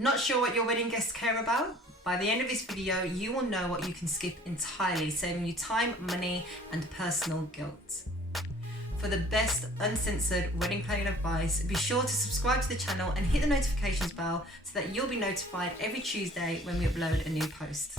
Not sure what your wedding guests care about? By the end of this video, you will know what you can skip entirely, saving you time, money, and personal guilt. For the best uncensored wedding planning advice, be sure to subscribe to the channel and hit the notifications bell so that you'll be notified every Tuesday when we upload a new post.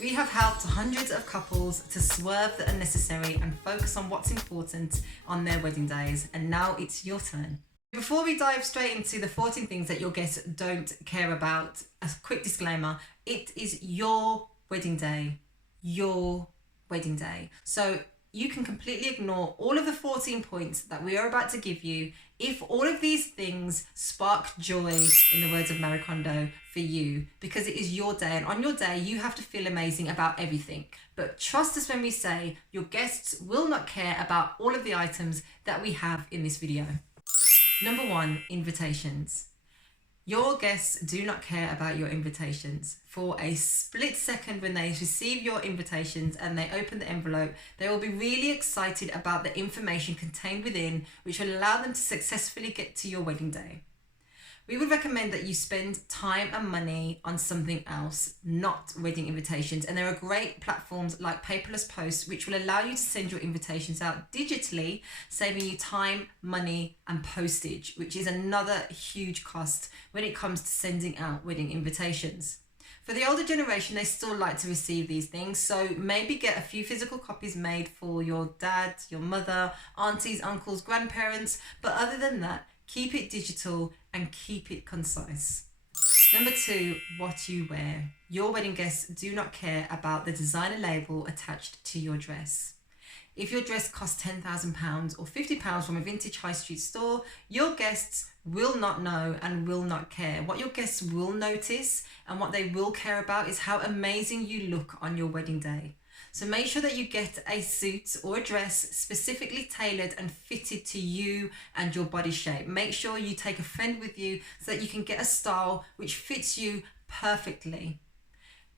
We have helped hundreds of couples to swerve the unnecessary and focus on what's important on their wedding days, and now it's your turn. Before we dive straight into the 14 things that your guests don't care about, a quick disclaimer: it is your wedding day, your wedding day. So you can completely ignore all of the 14 points that we are about to give you if all of these things spark joy, in the words of Marie Kondo, for you, because it is your day, and on your day you have to feel amazing about everything. But trust us when we say your guests will not care about all of the items that we have in this video. Number 1, invitations. Your guests do not care about your invitations. For a split second when they receive your invitations and they open the envelope, they will be really excited about the information contained within, which will allow them to successfully get to your wedding day. We would recommend that you spend time and money on something else, not wedding invitations. And there are great platforms like Paperless Post, which will allow you to send your invitations out digitally, saving you time, money, and postage, which is another huge cost when it comes to sending out wedding invitations. For the older generation, they still like to receive these things, so maybe get a few physical copies made for your dad, your mother, aunties, uncles, grandparents, but other than that, keep it digital and keep it concise. Number 2, what you wear. Your wedding guests do not care about the designer label attached to your dress. If your dress costs £10,000 or £50 from a vintage high street store, your guests will not know and will not care. What your guests will notice and what they will care about is how amazing you look on your wedding day. So make sure that you get a suit or a dress specifically tailored and fitted to you and your body shape. Make sure you take a friend with you so that you can get a style which fits you perfectly.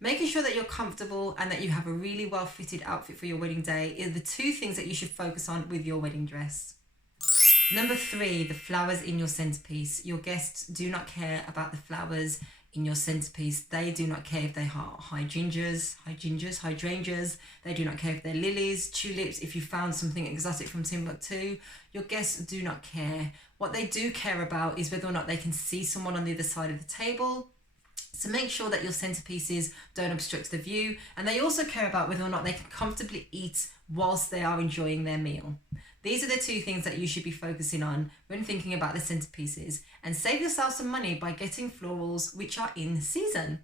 Making sure that you're comfortable and that you have a really well fitted outfit for your wedding day are the 2 things that you should focus on with your wedding dress. Number 3, the flowers in your centerpiece. Your guests do not care about the flowers in your centerpiece. They do not care if they are hydrangeas. They do not care if they're lilies, tulips, if you found something exotic from Timbuktu. Your guests do not care. What they do care about is whether or not they can see someone on the other side of the table. So make sure that your centerpieces don't obstruct the view, and they also care about whether or not they can comfortably eat whilst they are enjoying their meal. These are the 2 things that you should be focusing on when thinking about the centerpieces, and save yourself some money by getting florals which are in season.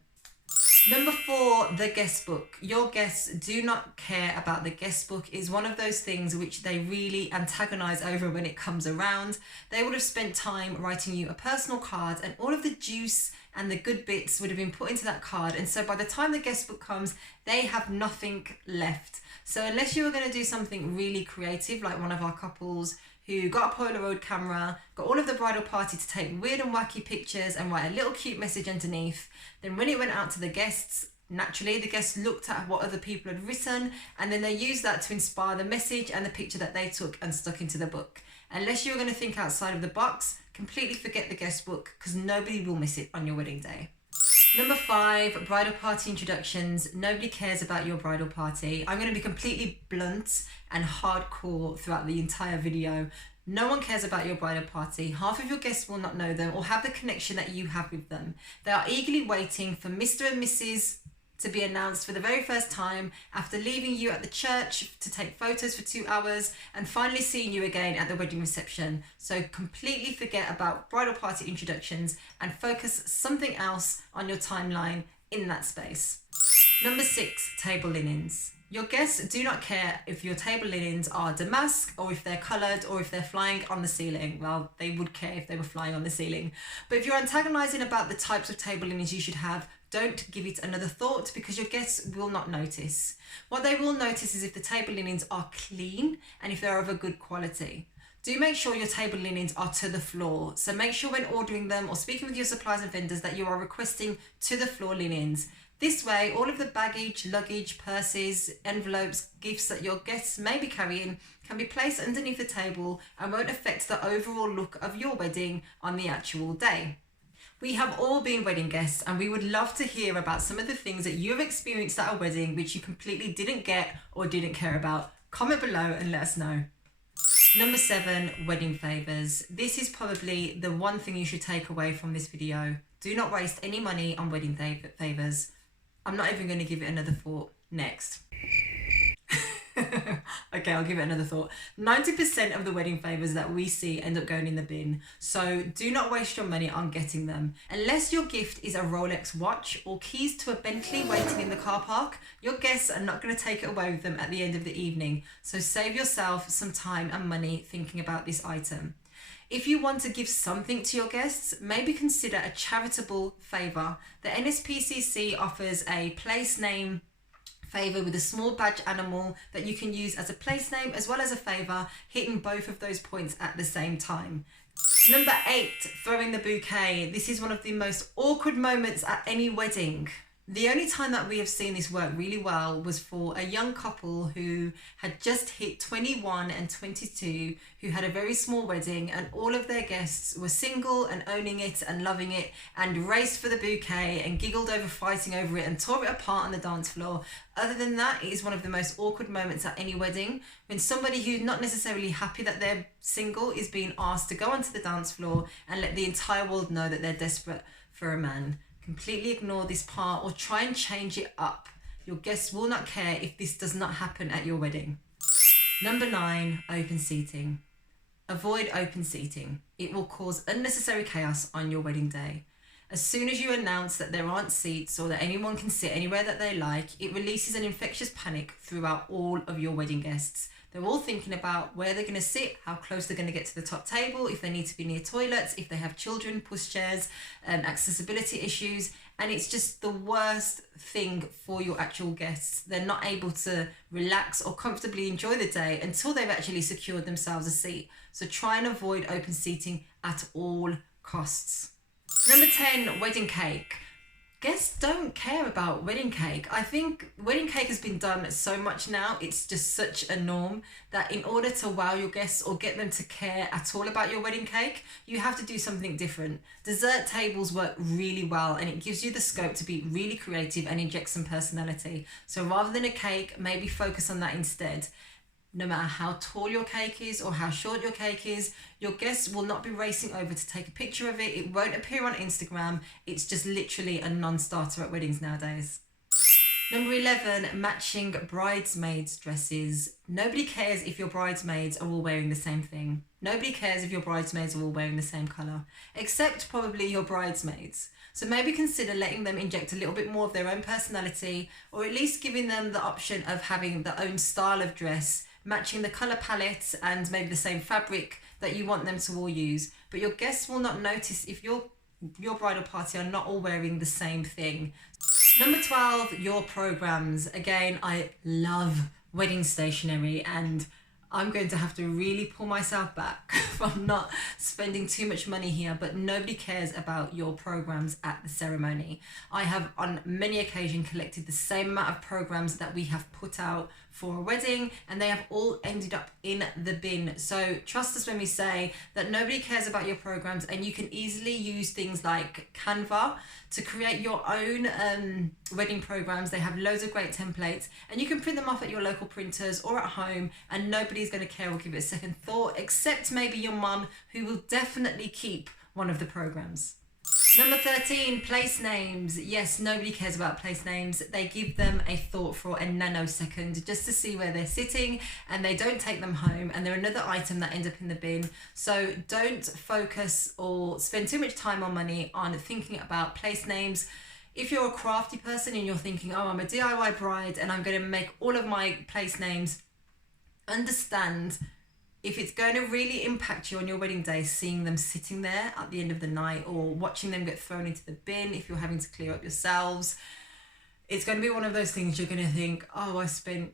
Number 4, the guest book. Your guests do not care about the guest book. It's one of those things which they really antagonize over when it comes around. They would have spent time writing you a personal card, and all of the juice and the good bits would have been put into that card. And so by the time the guest book comes, they have nothing left. So unless you were going to do something really creative, like one of our couples who got a Polaroid camera, got all of the bridal party to take weird and wacky pictures and write a little cute message underneath, then when it went out to the guests, naturally the guests looked at what other people had written, and then they used that to inspire the message and the picture that they took and stuck into the book. Unless you're going to think outside of the box, completely forget the guest book, because nobody will miss it on your wedding day. Number 5, bridal party introductions. Nobody cares about your bridal party. I'm going to be completely blunt and hardcore throughout the entire video. No one cares about your bridal party. Half of your guests will not know them or have the connection that you have with them. They are eagerly waiting for Mr. and Mrs. to be announced for the very first time after leaving you at the church to take photos for 2 hours and finally seeing you again at the wedding reception. So completely forget about bridal party introductions and focus something else on your timeline in that space. Number 6, table linens. Your guests do not care if your table linens are damask or if they're coloured or if they're flying on the ceiling. Well, they would care if they were flying on the ceiling. But if you're antagonising about the types of table linens you should have, don't give it another thought, because your guests will not notice. What they will notice is if the table linens are clean and if they're of a good quality. Do make sure your table linens are to the floor. So make sure when ordering them or speaking with your suppliers and vendors that you are requesting to the floor linens. This way, all of the baggage, luggage, purses, envelopes, gifts that your guests may be carrying can be placed underneath the table and won't affect the overall look of your wedding on the actual day. We have all been wedding guests, and we would love to hear about some of the things that you have experienced at a wedding which you completely didn't get or didn't care about. Comment below and let us know. Number 7, wedding favours. This is probably the one thing you should take away from this video. Do not waste any money on wedding favours. I'm not even going to give it another thought. Next. Okay, I'll give it another thought. 90% of the wedding favours that we see end up going in the bin. So do not waste your money on getting them. Unless your gift is a Rolex watch or keys to a Bentley waiting in the car park, your guests are not going to take it away with them at the end of the evening. So save yourself some time and money thinking about this item. If you want to give something to your guests, maybe consider a charitable favour. The NSPCC offers a place name favour with a small badge animal that you can use as a place name as well as a favour, hitting both of those points at the same time. Number 8, throwing the bouquet. This is one of the most awkward moments at any wedding. The only time that we have seen this work really well was for a young couple who had just hit 21 and 22, who had a very small wedding, and all of their guests were single and owning it and loving it and raced for the bouquet and giggled over fighting over it and tore it apart on the dance floor. Other than that, it is one of the most awkward moments at any wedding, when somebody who's not necessarily happy that they're single is being asked to go onto the dance floor and let the entire world know that they're desperate for a man. Completely ignore this part or try and change it up. Your guests will not care if this does not happen at your wedding. Number 9, open seating. Avoid open seating. It will cause unnecessary chaos on your wedding day. As soon as you announce that there aren't seats or that anyone can sit anywhere that they like, it releases an infectious panic throughout all of your wedding guests. They're all thinking about where they're going to sit, how close they're going to get to the top table, if they need to be near toilets, if they have children, pushchairs, accessibility issues. And it's just the worst thing for your actual guests. They're not able to relax or comfortably enjoy the day until they've actually secured themselves a seat. So try and avoid open seating at all costs. Number 10, wedding cake. Guests don't care about wedding cake. I think wedding cake has been done so much now, it's just such a norm that in order to wow your guests or get them to care at all about your wedding cake, you have to do something different. Dessert tables work really well and it gives you the scope to be really creative and inject some personality. So rather than a cake, maybe focus on that instead. No matter how tall your cake is or how short your cake is, your guests will not be racing over to take a picture of it. It won't appear on Instagram. It's just literally a non-starter at weddings nowadays. Number 11, matching bridesmaids dresses. Nobody cares if your bridesmaids are all wearing the same thing. Nobody cares if your bridesmaids are all wearing the same colour, except probably your bridesmaids. So maybe consider letting them inject a little bit more of their own personality, or at least giving them the option of having their own style of dress, matching the colour palette and maybe the same fabric that you want them to all use. But your guests will not notice if your bridal party are not all wearing the same thing. Number 12, your programs. Again, I love wedding stationery and I'm going to have to really pull myself back from not spending too much money here, but nobody cares about your programs at the ceremony. I have on many occasions collected the same amount of programs that we have put out for a wedding and they have all ended up in the bin. So trust us when we say that nobody cares about your programs and you can easily use things like Canva to create your own wedding programs. They have loads of great templates and you can print them off at your local printers or at home and nobody's going to care or give it a second thought, except maybe your mum, who will definitely keep one of the programs. Number 13, place names. Yes, nobody cares about place names. They give them a thought for a nanosecond just to see where they're sitting and they don't take them home and they're another item that ends up in the bin. So don't focus or spend too much time or money on thinking about place names. If you're a crafty person and you're thinking, oh, I'm a DIY bride and I'm going to make all of my place names, understand if it's going to really impact you on your wedding day, seeing them sitting there at the end of the night or watching them get thrown into the bin if you're having to clear up yourselves, it's going to be one of those things you're going to think, oh, I spent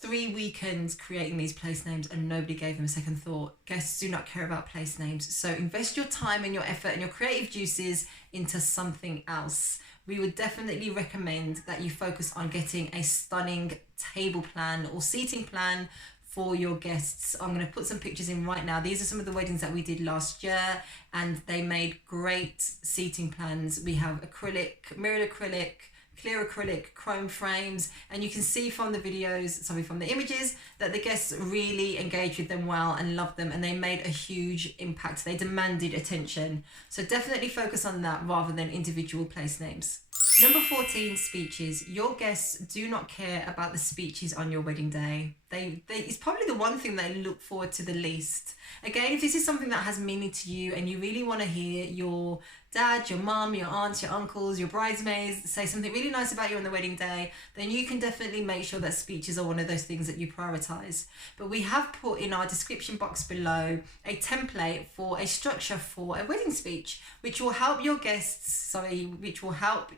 3 weekends creating these place names and nobody gave them a second thought. Guests do not care about place names. So invest your time and your effort and your creative juices into something else. We would definitely recommend that you focus on getting a stunning table plan or seating plan for your guests. I'm going to put some pictures in right now. These are some of the weddings that we did last year, and they made great seating plans. We have acrylic, mirrored acrylic, clear acrylic, chrome frames, and you can see from the videos, from the images, that the guests really engaged with them well and loved them, and they made a huge impact. They demanded attention. So definitely focus on that rather than individual place names. Number 14, speeches. Your guests do not care about the speeches on your wedding day. It's probably the one thing they look forward to the least. Again, if this is something that has meaning to you and you really want to hear your dad, your mum, your aunts, your uncles, your bridesmaids say something really nice about you on the wedding day, then you can definitely make sure that speeches are one of those things that you prioritize. But we have put in our description box below a template for a structure for a wedding speech, which will help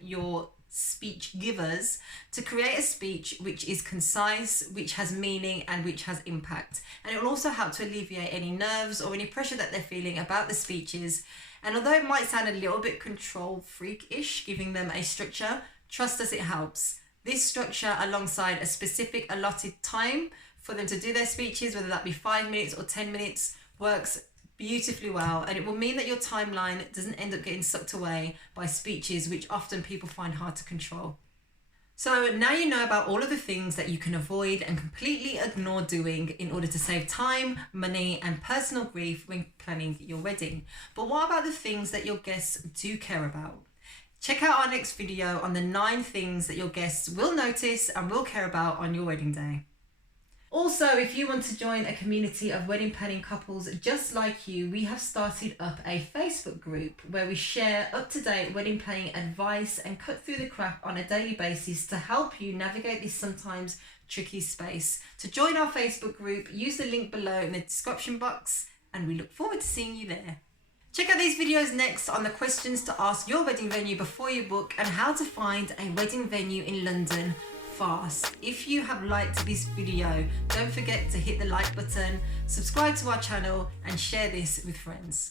your speech givers to create a speech which is concise, which has meaning, and which has impact. And it will also help to alleviate any nerves or any pressure that they're feeling about the speeches. And although it might sound a little bit control freak-ish, giving them a structure, trust us, it helps. This structure, alongside a specific allotted time for them to do their speeches, whether that be 5 minutes or 10 minutes, works beautifully well, and it will mean that your timeline doesn't end up getting sucked away by speeches, which often people find hard to control. So now you know about all of the things that you can avoid and completely ignore doing in order to save time, money, and personal grief when planning your wedding. But what about the things that your guests do care about? Check out our next video on the 9 things that your guests will notice and will care about on your wedding day. Also, if you want to join a community of wedding planning couples just like you, we have started up a Facebook group where we share up-to-date wedding planning advice and cut through the crap on a daily basis to help you navigate this sometimes tricky space. To join our Facebook group, use the link below in the description box, and we look forward to seeing you there. Check out these videos next on the questions to ask your wedding venue before you book and how to find a wedding venue in London fast. If you have liked this video, don't forget to hit the like button, subscribe to our channel, and share this with friends.